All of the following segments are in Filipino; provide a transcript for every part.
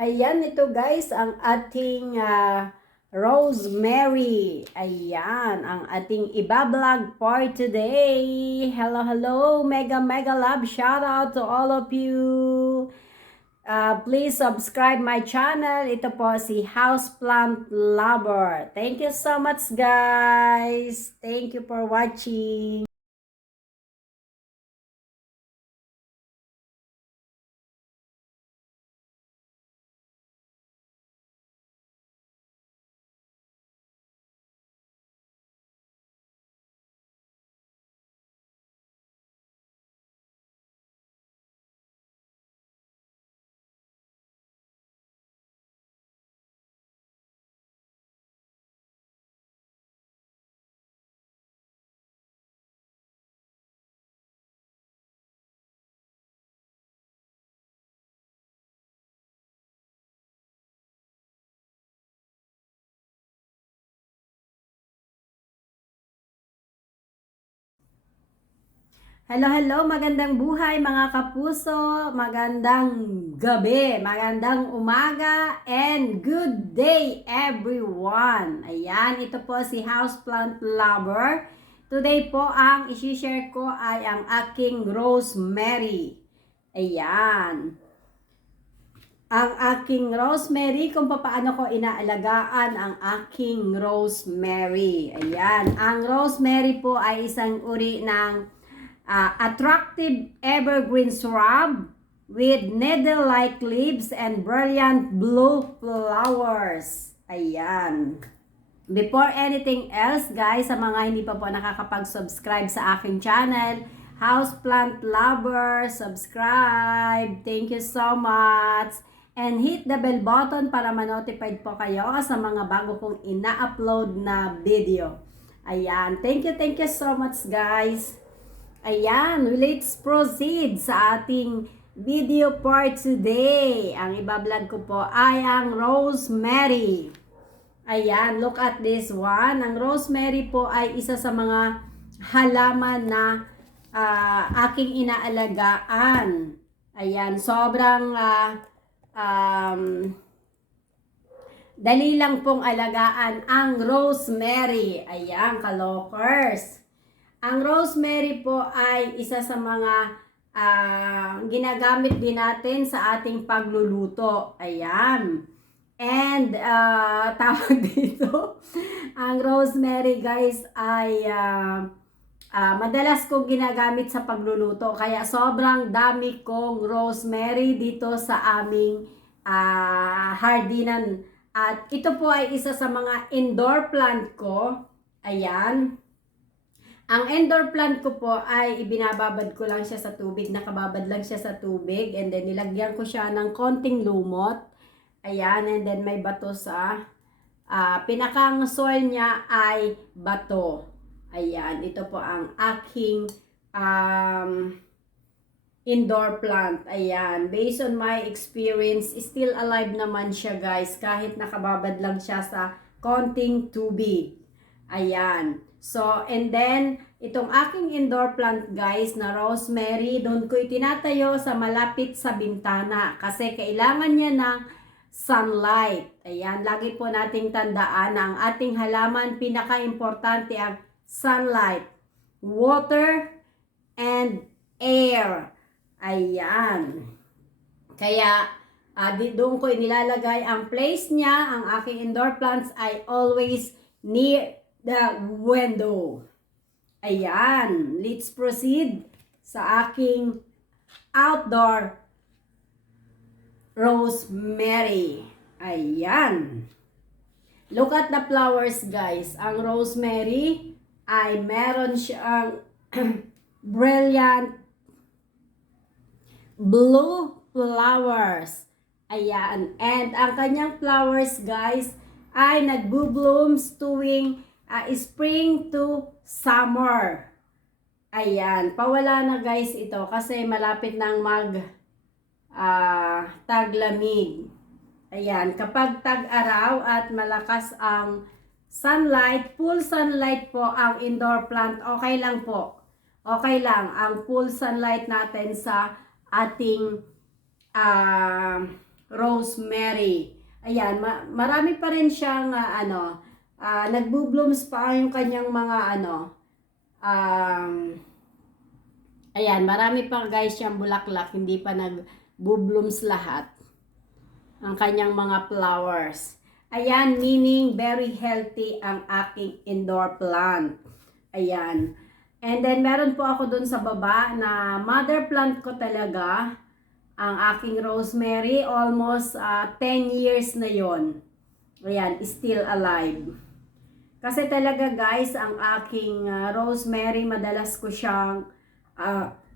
Ayan, ito guys, ang ating rosemary. Ayan, ang ating ibablog for today. Hello, hello, mega love. Shout out to all of you. Please subscribe my channel. Ito po si Houseplant Lover. Thank you so much guys. Thank you for watching. Hello, hello, magandang buhay mga kapuso, magandang gabi, magandang umaga, and good day everyone. Ayan, ito po si Houseplant Lover. Today po ang isi-share ko ay ang aking rosemary. Ayan. Ang aking rosemary, kung paano ko inaalagaan ang aking rosemary. Ayan, ang rosemary po ay isang uri ng attractive evergreen shrub with needle-like leaves and brilliant blue flowers. Ayan. Before anything else, guys, sa mga hindi pa po nakakapag-subscribe sa aking channel, Houseplant Lover, subscribe. Thank you so much. And hit the bell button para ma-notified po kayo sa mga bago kong ina-upload na video. Ayan. Thank you so much, guys. Ayan, let's proceed sa ating video for today. Ang ibablog ko po ay ang rosemary. Ayan, look at this one. Ang rosemary po ay isa sa mga halaman na aking inaalagaan. Ayan, sobrang dali lang pong alagaan ang rosemary. Ayan, kalokers. Ang rosemary po ay isa sa mga ginagamit din natin sa ating pagluluto. Ayan. And tawag dito, ang rosemary guys ay madalas kong ginagamit sa pagluluto. Kaya sobrang dami kong rosemary dito sa aming hardinan. At ito po ay isa sa mga indoor plant ko. Ayan. Ang indoor plant ko po ay ibinababad ko lang siya sa tubig, nakababad lang siya sa tubig, and then nilagyan ko siya ng konting lumot. Ayan, and then may bato sa pinakang soil niya ay bato. Ayan, ito po ang aking indoor plant. Ayan, based on my experience, still alive naman siya guys, kahit nakababad lang siya sa konting tubig. Ayan. So, and then, itong aking indoor plant guys na rosemary, doon ko itinatayo sa malapit sa bintana kasi kailangan niya ng sunlight. Ayan, lagi po nating tandaan na ang ating halaman, pinaka-importante ang sunlight, water, and air. Ayan. Kaya, doon ko inilalagay ang place niya, ang aking indoor plants ay always near the window. Ayan, let's proceed sa aking outdoor rosemary. Ayan. Look at the flowers guys. Ang rosemary ay meron siyang brilliant blue flowers. Ayan. And ang kanyang flowers guys ay nagbo-blooms tuwing spring to summer. Ayan, pawala na guys ito kasi malapit nang taglamig. Ayan, kapag tag-araw at malakas ang sunlight, full sunlight po ang indoor plant, okay lang po. Okay lang ang full sunlight natin sa ating rosemary. Ayan, marami pa rin siyang nagbo-blooms pa yung kanyang mga ayan, marami pa guys siyang bulaklak, hindi pa nagbo-blooms lahat ang kanyang mga flowers. Ayan, meaning very healthy ang aking indoor plant. Ayan. And then, meron po ako dun sa baba na mother plant ko talaga, ang aking rosemary. Almost 10 years na yon. Ayan, still alive. Kasi talaga guys, ang aking rosemary, madalas ko siyang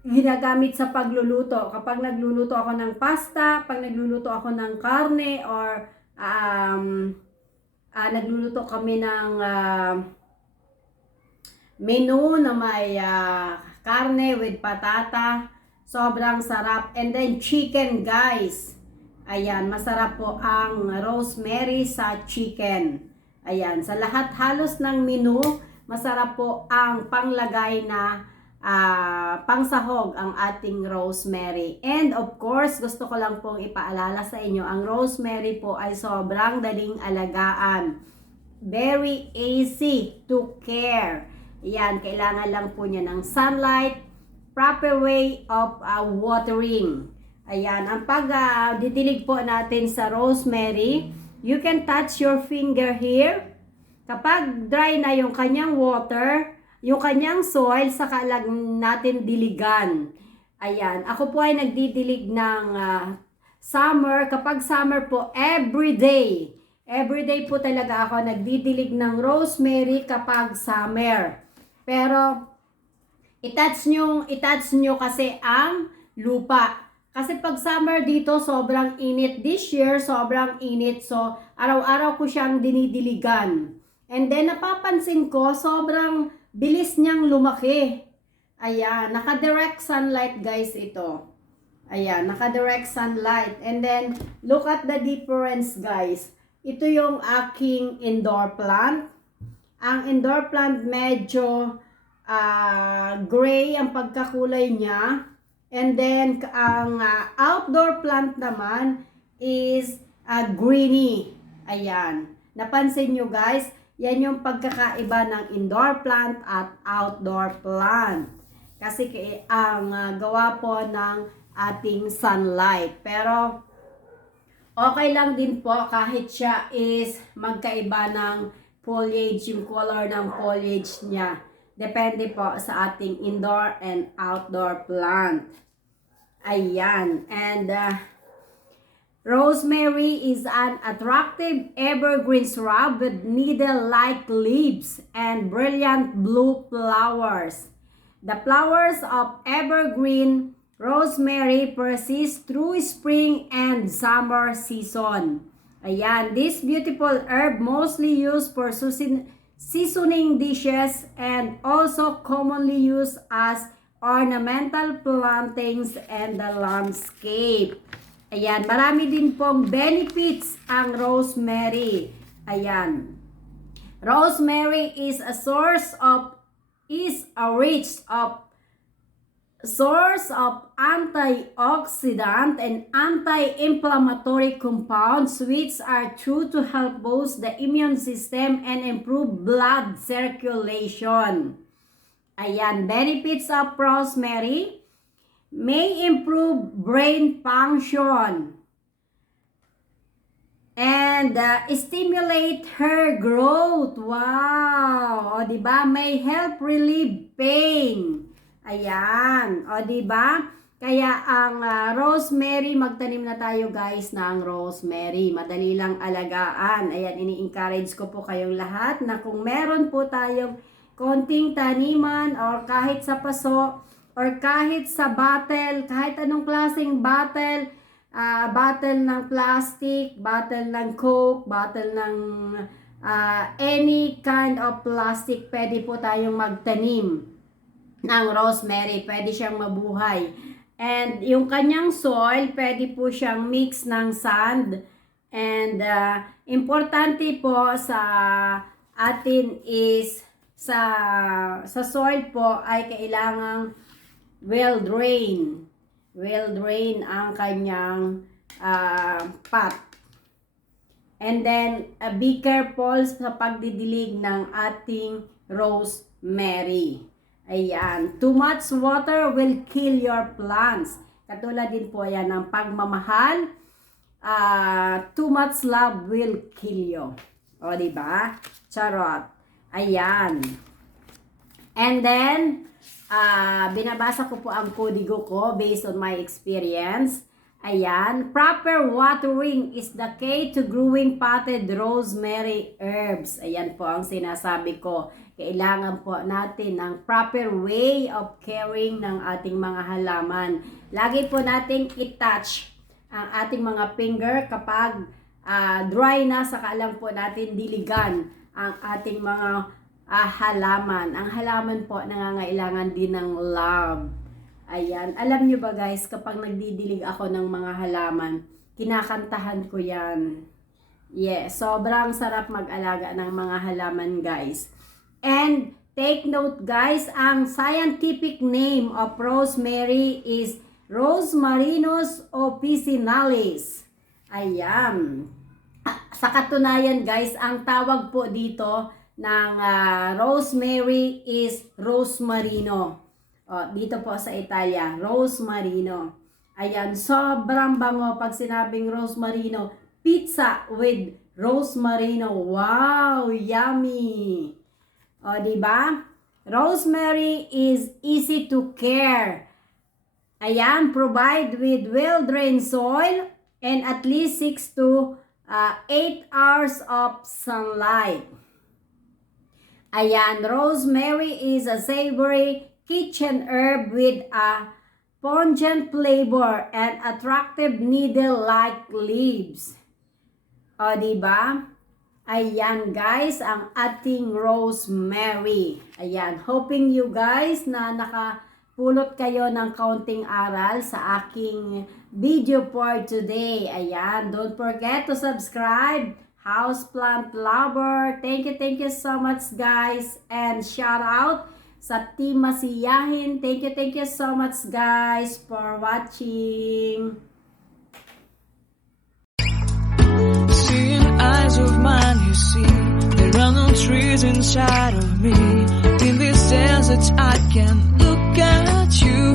ginagamit sa pagluluto. Kapag nagluluto ako ng pasta, pag nagluluto ako ng karne, or nagluluto kami ng menu na may karne with patata, sobrang sarap. And then chicken guys, ayan, masarap po ang rosemary sa chicken. Ayan, sa lahat halos ng menu, masarap po ang panglagay na pangsahog ang ating rosemary. And of course, gusto ko lang pong ipaalala sa inyo, ang rosemary po ay sobrang daling alagaan. Very easy to care. Ayan, kailangan lang po niya ng sunlight, proper way of watering. Ayan, ang pagdidilig po natin sa rosemary, you can touch your finger here. Kapag dry na yung kanyang water, yung kanyang soil, saka lang natin diligan. Ayan, ako po ay nagdidilig ng summer. Kapag summer po, everyday. Everyday po talaga ako nagdidilig ng rosemary kapag summer. Pero, i-touch nyo kasi ang lupa. Kasi pag summer dito, sobrang init. This year, sobrang init. So, araw-araw ko siyang dinidiligan. And then, napapansin ko, sobrang bilis niyang lumaki. Ayan, naka-direct sunlight guys ito. Ayan, naka-direct sunlight. And then, look at the difference guys. Ito yung aking indoor plant. Ang indoor plant medyo gray ang pagkakulay niya. And then, ang outdoor plant naman is greeny. Ayan. Napansin nyo guys, yan yung pagkakaiba ng indoor plant at outdoor plant. Kasi ang gawa po ng ating sunlight. Pero okay lang din po kahit siya is magkaiba ng foliage, yung color ng foliage niya. Depende po sa ating indoor and outdoor plant. Ayan. And rosemary is an attractive evergreen shrub with needle-like leaves and brilliant blue flowers. The flowers of evergreen rosemary persist through spring and summer season. Ayan, this beautiful herb mostly used for seasoning dishes and also commonly used as ornamental plantings and the landscape. Ayan, marami din pong benefits ang rosemary. Ayan. Rosemary is a rich source of antioxidant and anti-inflammatory compounds which are true to help boost the immune system and improve blood circulation. Ayan, benefits of rosemary: may improve brain function and stimulate hair growth. Wow! O, diba? May help relieve pain. Ayan. O, diba? Kaya ang rosemary, magtanim na tayo guys ng rosemary. Madali lang alagaan. Ayan, ini-encourage ko po kayong lahat na kung meron po tayong konting taniman or kahit sa paso, or kahit sa bottle, kahit anong klaseng bottle, bottle ng plastic, bottle ng Coke, bottle ng any kind of plastic, pwede po tayong magtanim ng rosemary. Pwede siyang mabuhay. And yung kanyang soil, pwede po siyang mix ng sand. And importante po sa atin is sa soil po ay kailangang well drain ang kanyang pot. And then, be careful sa pagdidilig ng ating rosemary. Ayan. Too much water will kill your plants. Katulad din po yan ng pagmamahal. Too much love will kill you. O, diba? Charot. Ayan. And then, binabasa ko po ang kodigo ko based on my experience. Ayan, proper watering is the key to growing potted rosemary herbs. Ayan po ang sinasabi ko. Kailangan po natin ng proper way of caring ng ating mga halaman. Lagi po nating i-touch ang ating mga finger kapag dry na, saka lang po natin diligan ang ating mga halaman. Ang halaman po nangangailangan din ng love. Ayan. Alam nyo ba guys, kapag nagdidilig ako ng mga halaman, kinakantahan ko yan. Yeah, sobrang sarap mag-alaga ng mga halaman guys. And take note guys, ang scientific name of rosemary is Rosmarinus officinalis. Ayan. Sa katunayan guys, ang tawag po dito ng rosemary is rosmarino. Dito po sa Italia, rosmarino. Ayan, sobrang bango pag sinabing rosmarino. Pizza with rosmarino. Wow, yummy. Diba? Rosemary is easy to care. Ayan, provide with well-drained soil and at least 6 to 8 hours of sunlight. Ayan, rosemary is a savory kitchen herb with a pungent flavor and attractive needle-like leaves. O, diba? Ayan guys, ang ating rosemary. Ayan, hoping you guys na nakapulot kayo ng kaunting aral sa aking video for today. Ayan, don't forget to subscribe. Houseplant lover. Thank you so much guys. And shout out sa team Masiyahin. Thank you so much guys for watching. Seeing eyes of mine, you see, there are no trees inside of me. In this desert I can look at you.